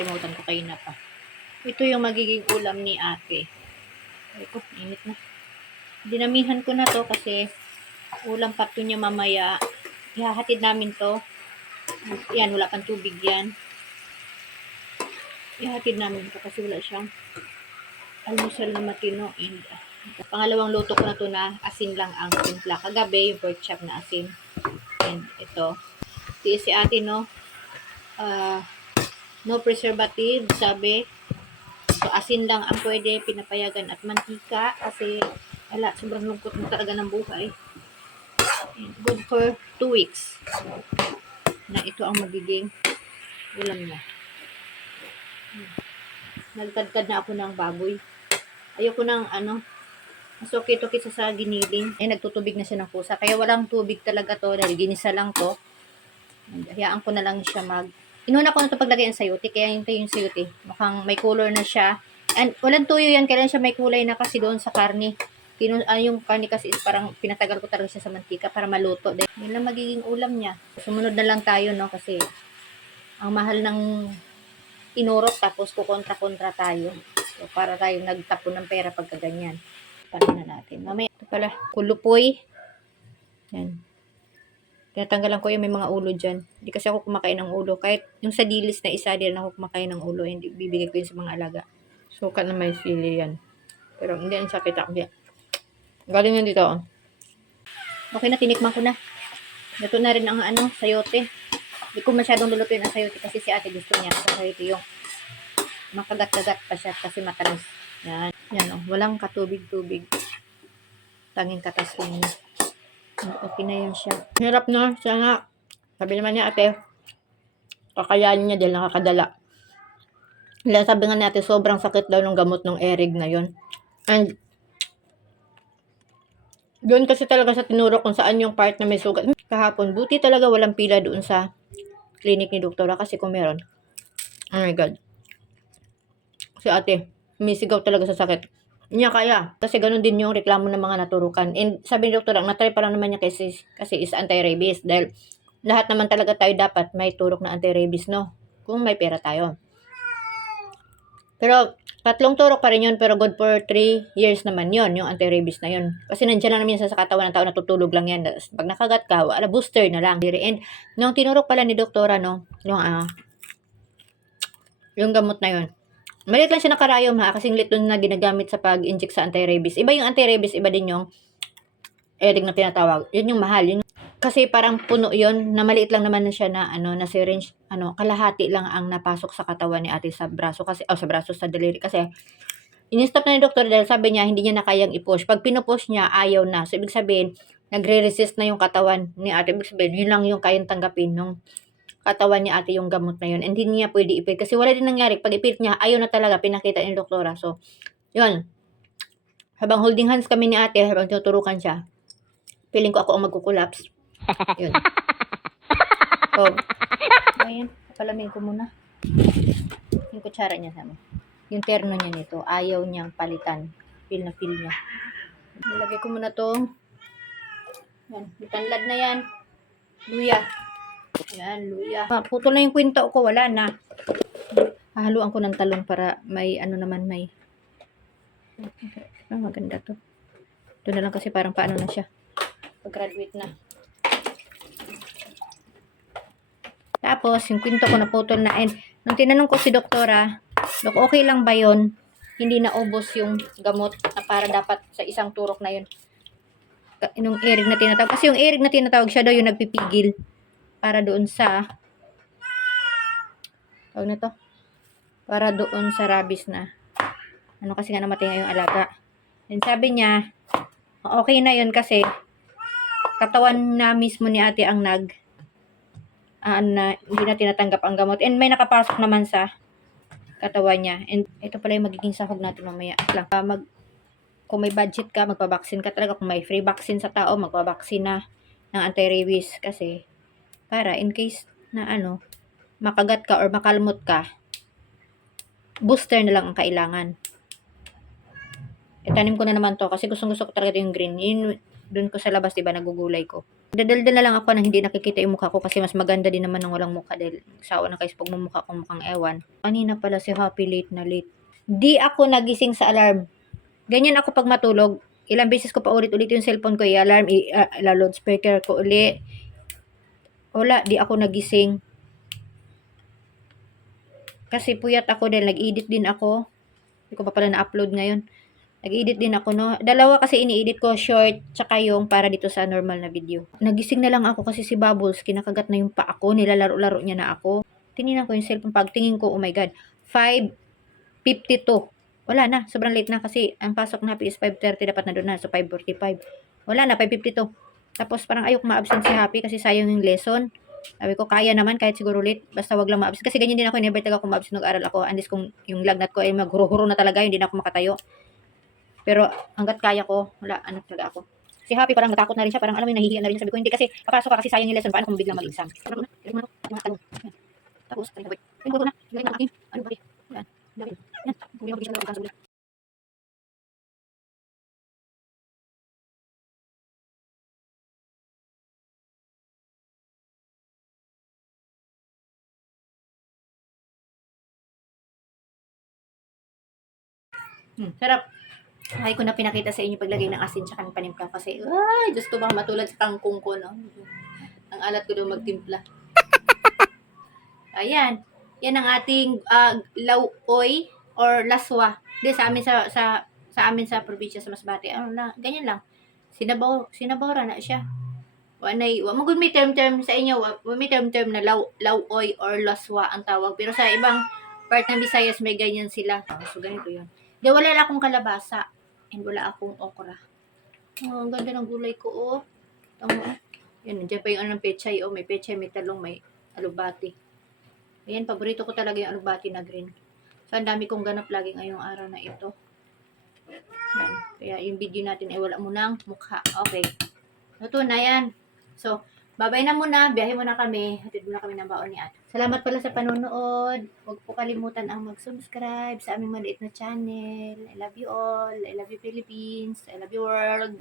nakalimutan ko kayo na pa. Ito yung magiging ulam ni ate. Ay ko, init na. Dinamihan ko na to kasi ulam pa to niya mamaya. Ihahatid namin to. Yan, wala pang tubig yan. Ihahatid namin to kasi wala siyang almusal na matino. And pangalawang luto ko na to na asin lang ang timpla. Kagabi yung pork chop na asin. And ito. Si ate no. No preservative, sabi. So, asin lang ang pwede pinapayagan at mantika kasi wala, sobrang lungkot mo talaga ng buhay. And good for 2 weeks. Na ito ang magiging ulam niya. Nagtadtad na ako ng baboy. Ayoko ng masukit-ukit sa giniling. Nagtutubig na siya ng pusa. Kaya walang tubig talaga to dahil ginisa lang to. Hayaan ko na lang siya Inuna ko na ito paglagay ng sayote, kaya yung sayote. Mukhang may color na siya. And walang tuyo yan, kailan siya may kulay na kasi doon sa karne. Yung karne kasi is parang pinatagal ko talaga siya sa mantika para maluto. Yan lang magiging ulam niya. Sumunod na lang tayo, no? Kasi ang mahal ng inurot tapos kukontra-kontra tayo. So, para tayo nagtapon ng pera pagka ganyan. Paano na natin? Mamaya, ito pala, kulupoy. Yan. Tinatanggalan ko yung may mga ulo dyan. Hindi kasi ako kumakain ng ulo. Kahit yung sa dilis na isa, din ako kumakain ng ulo. Hindi, bibigay ko yun sa mga alaga. Sukat na may sili yan. Pero hindi yan sakit ako. Galing yan dito. Oh. Okay na, tinikman ko na. Ito na rin ang sayote. Hindi ko masyadong lulutuin ang sayote kasi si ate gusto niya. Sa sayote yung makagat-kagat pa siya kasi matamis. Yan. Yan oh. Walang katubig-tubig. Tanging katas lang niya. Okay na yun siya. Hirap no? Siya nga. Sabi naman niya ate, kakayanin niya dahil nakakadala. Sabi nga natin, sobrang sakit daw ng gamot ng Erig na yun. And, doon kasi talaga sa tinuro kung saan yung part na may sugat. Kahapon, buti talaga walang pila doon sa clinic ni doktora kasi kung meron. Oh my God. Si ate, misigaw talaga sa sakit. Niya kaya. Kasi ganun din yung reklamo ng mga naturukan. And sabi ni doktora, natry pa lang naman niya kasi is anti-rabies. Dahil lahat naman talaga tayo dapat may turok na anti-rabies, no? Kung may pera tayo. Pero, 3 turok pa rin yun, pero good for 3 years naman yun, yung anti-rabies na yun. Kasi nandiyan na naman yan sa katawan ng tao, natutulog lang yan. Pag nakagat ka, wala, booster na lang. And, nung tinurok pala ni doktora, no, yung gamot na yun, maliit lang siya nakarayom ha, kasing lit na ginagamit sa pag-inject sa anti-rabies. Iba yung anti-rabies, iba din yung Erig na tinatawag. Yun yung mahal. Yun, kasi parang puno yun, na maliit lang naman na siya na, na syringe, kalahati lang ang napasok sa katawan ni ate sa braso, kasi, sa braso, sa daliri, kasi, in-stop na ni doktor dahil sabi niya, hindi niya na kayang i-push. Pag pinupush niya, ayaw na. So, ibig sabihin, nagre-resist na yung katawan ni ate. Ibig sabihin, yun lang yung kayang tanggapin nung katawan ni ate yung gamot na yun. And hindi niya pwede ipit. Kasi wala din nangyari. Pag ipit niya, ayaw na talaga. Pinakita ni doktora. So, yun. Habang holding hands kami ni ate, habang tuturukan siya, feeling ko ako ang magkukulaps. Yun. So, ayan. Palamin ko muna. Yung kutsara niya sama. Yung terno niya nito, ayaw niyang palitan. Feel na feel niya. Nilagay ko muna to. Yan. Tanlad na yan. Luya. Yan, luya. Putol na yung kwinta ko. Wala na. Hahaluan ko ng talong para may naman may. Maganda to. Ito na lang kasi parang paano na siya. Pag-graduate na. Tapos, yung kwinto ko naputol na. And, nung tinanong ko si doktora, Dok, okay lang ba yun? Hindi na ubos yung gamot na para dapat sa isang turok na yun. Yung Erig na tinatawag. Kasi yung Erig na tinatawag, siya daw yung nagpipigil para doon sa tawag na to? Para doon sa rabies na kasi nga namatay nga yung alaga. And sabi niya, okay na yun kasi katawan na mismo ni ate ang hindi na tinatanggap ang gamot. And may nakapasok naman sa katawan niya. And ito pala yung magiging sahog natin mamaya. Kung may budget ka, magpabaksin ka talaga. Kung may free vaccine sa tao, magpabaksin na ng anti-rabies. Kasi, para in case na makagat ka or makalmot ka, booster na lang ang kailangan. Itanim ko na naman to kasi gustong-gusto ko talaga yung green. Doon ko sa labas, 'di ba, nagugulay ko. Dadaldal na lang ako na hindi nakikita yung mukha ko kasi mas maganda din naman ng walang mukha dahil sawa na kayo sa pagmumukha kong mukhang ewan. Kanina pala si Happy late na late. Di ako nagising sa alarm. Ganyan ako pag matulog. Ilang beses ko pa ulit-ulit yung cellphone ko, i-alarm, loudspeaker ko uli. Wala, di ako nagising. Kasi puyat ako dahil nag-edit din ako. Hindi ko pa pala na-upload ngayon. Nag-edit din ako, no? Dalawa kasi ini-edit ko, short, tsaka yung para dito sa normal na video. Nagising na lang ako kasi si Bubbles, kinakagat na yung paa ko, nilalaro-laro niya na ako. Tinignan ko yung cellphone, pagtingin ko, oh my God, 5:52. Wala na, sobrang late na kasi ang pasok na Happy is 5:30, dapat na doon na, so 5:45. Wala na, 5:52. Tapos parang ayok ma-absent si Happy kasi sayang yung lesson. Sabi ko, kaya naman kahit siguro late, basta wag lang ma-absent. Kasi ganyan din ako, never talaga ako ma-absent nag-aral ako. Unless kung yung lagnat ko ay maghuro-huro na talaga, hindi na ako makatayo. Pero hangga't kaya ko, wala, ano talaga ako. Si Happy parang natakot na rin siya, parang alam mo, nahihiya na rin siya. Sabi ko, hindi kasi, papasok ka kasi sayang yung lesson, paano kung biglang mag-exam? Tapos, yung guro na, galing na akin, ano ba yan? Yan, hindi mag-exam na ako. Sarap. Ay ko na pinakita sa inyo paglagay ng asin tsaka ng panimpla kasi, ay, Diyos ko bang matulad sa kangkong ko, no? Ang alat ko daw magtimpla. Ayan. Yan ang ating lauoy or laswa. Di sa amin sa amin sa probinsya sa Masbate. Ano na, ganyan lang. Sinabawra na siya. Wa mo gud may term sa inyo, wa may term na lauoy or laswa ang tawag. Pero sa ibang part ng Visayas may ganyan sila. So ganito 'yun. Di wala na akong kalabasa and wala akong okra. Oh, ang ganda ng gulay ko, oh. Tama, oh. Yan, nandiyan pa yung ano ng pechay, oh. May pechay, may talong, may alubati. Ayan, paborito ko talaga yung alubati na green. So, ang dami kong ganap lagi ngayong araw na ito. Yan. Kaya yung video natin ay wala mo ng mukha. Okay. Luto na yan. So, babay na muna. Biyahe muna kami. Hatid muna kami ng baon ni At. Salamat pala sa panonood. Huwag po kalimutan ang mag-subscribe sa aming maliit na channel. I love you all. I love you Philippines. I love you world.